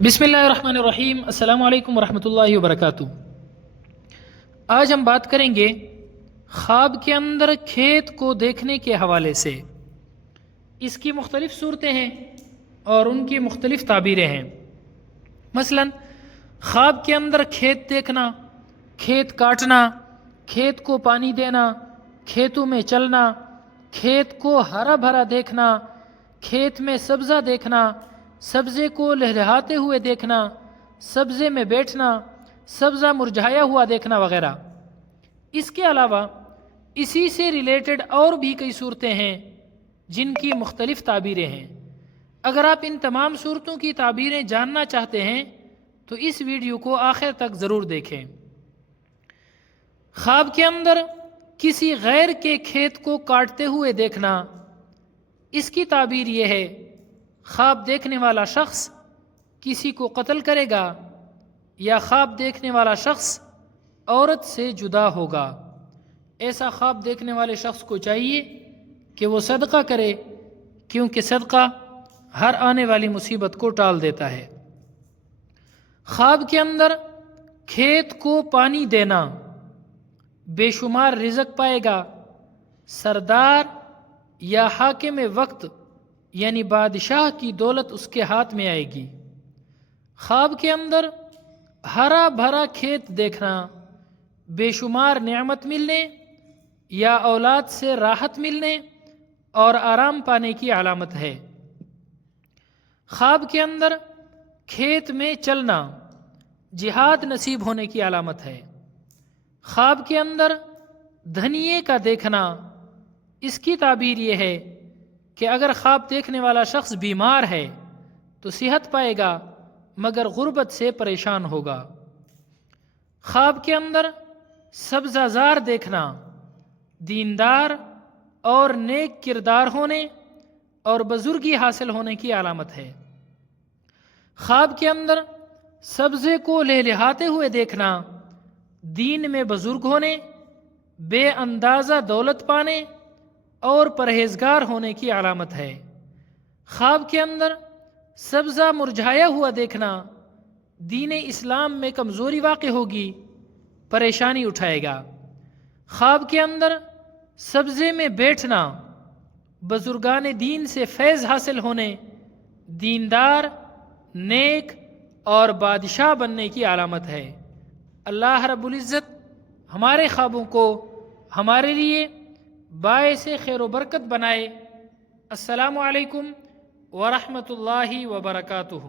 بسم اللہ الرحمن الرحیم۔ السلام علیکم ورحمۃ اللہ وبرکاتہ۔ آج ہم بات کریں گے خواب کے اندر کھیت کو دیکھنے کے حوالے سے۔ اس کی مختلف صورتیں ہیں اور ان کی مختلف تعبیریں ہیں۔ مثلا خواب کے اندر کھیت دیکھنا، کھیت کاٹنا، کھیت کو پانی دینا، کھیتوں میں چلنا، کھیت کو ہرا بھرا دیکھنا، کھیت میں سبزہ دیکھنا، سبزے کو لہلہاتے ہوئے دیکھنا، سبزے میں بیٹھنا، سبزہ مرجھایا ہوا دیکھنا وغیرہ۔ اس کے علاوہ اسی سے ریلیٹڈ اور بھی کئی صورتیں ہیں جن کی مختلف تعبیریں ہیں۔ اگر آپ ان تمام صورتوں کی تعبیریں جاننا چاہتے ہیں تو اس ویڈیو کو آخر تک ضرور دیکھیں۔ خواب کے اندر کسی غیر کے کھیت کو کاٹتے ہوئے دیکھنا، اس کی تعبیر یہ ہے: خواب دیکھنے والا شخص کسی کو قتل کرے گا یا خواب دیکھنے والا شخص عورت سے جدا ہوگا۔ ایسا خواب دیکھنے والے شخص کو چاہیے کہ وہ صدقہ کرے، کیونکہ صدقہ ہر آنے والی مصیبت کو ٹال دیتا ہے۔ خواب کے اندر کھیت کو پانی دینا، بے شمار رزق پائے گا، سردار یا حاکم وقت یعنی بادشاہ کی دولت اس کے ہاتھ میں آئے گی۔ خواب کے اندر ہرا بھرا کھیت دیکھنا بے شمار نعمت ملنے یا اولاد سے راحت ملنے اور آرام پانے کی علامت ہے۔ خواب کے اندر کھیت میں چلنا جہاد نصیب ہونے کی علامت ہے۔ خواب کے اندر دھنیے کا دیکھنا، اس کی تعبیر یہ ہے کہ اگر خواب دیکھنے والا شخص بیمار ہے تو صحت پائے گا مگر غربت سے پریشان ہوگا۔ خواب کے اندر سبزہ زار دیکھنا دیندار اور نیک کردار ہونے اور بزرگی حاصل ہونے کی علامت ہے۔ خواب کے اندر سبزے کو لہلہاتے ہوئے دیکھنا دین میں بزرگ ہونے، بے اندازہ دولت پانے اور پرہیزگار ہونے کی علامت ہے۔ خواب کے اندر سبزہ مرجھایا ہوا دیکھنا دین اسلام میں کمزوری واقع ہوگی، پریشانی اٹھائے گا۔ خواب کے اندر سبزے میں بیٹھنا بزرگان دین سے فیض حاصل ہونے، دیندار، نیک اور بادشاہ بننے کی علامت ہے۔ اللہ رب العزت ہمارے خوابوں کو ہمارے لیے باعث خیر و برکت بنائے۔ السلام علیکم ورحمۃ اللہ وبرکاتہ۔